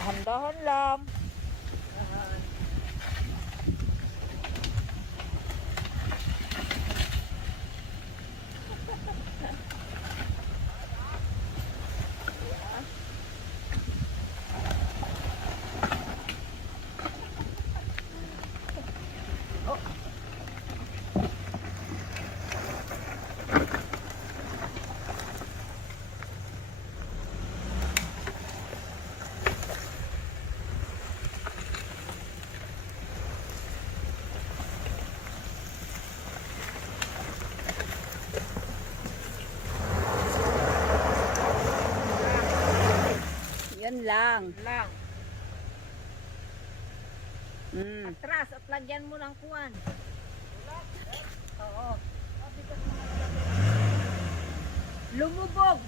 Dahan-dahan lang. Yan lang. Lang. Atras at lagyan mo ng kuwan. Oo. Lumubog.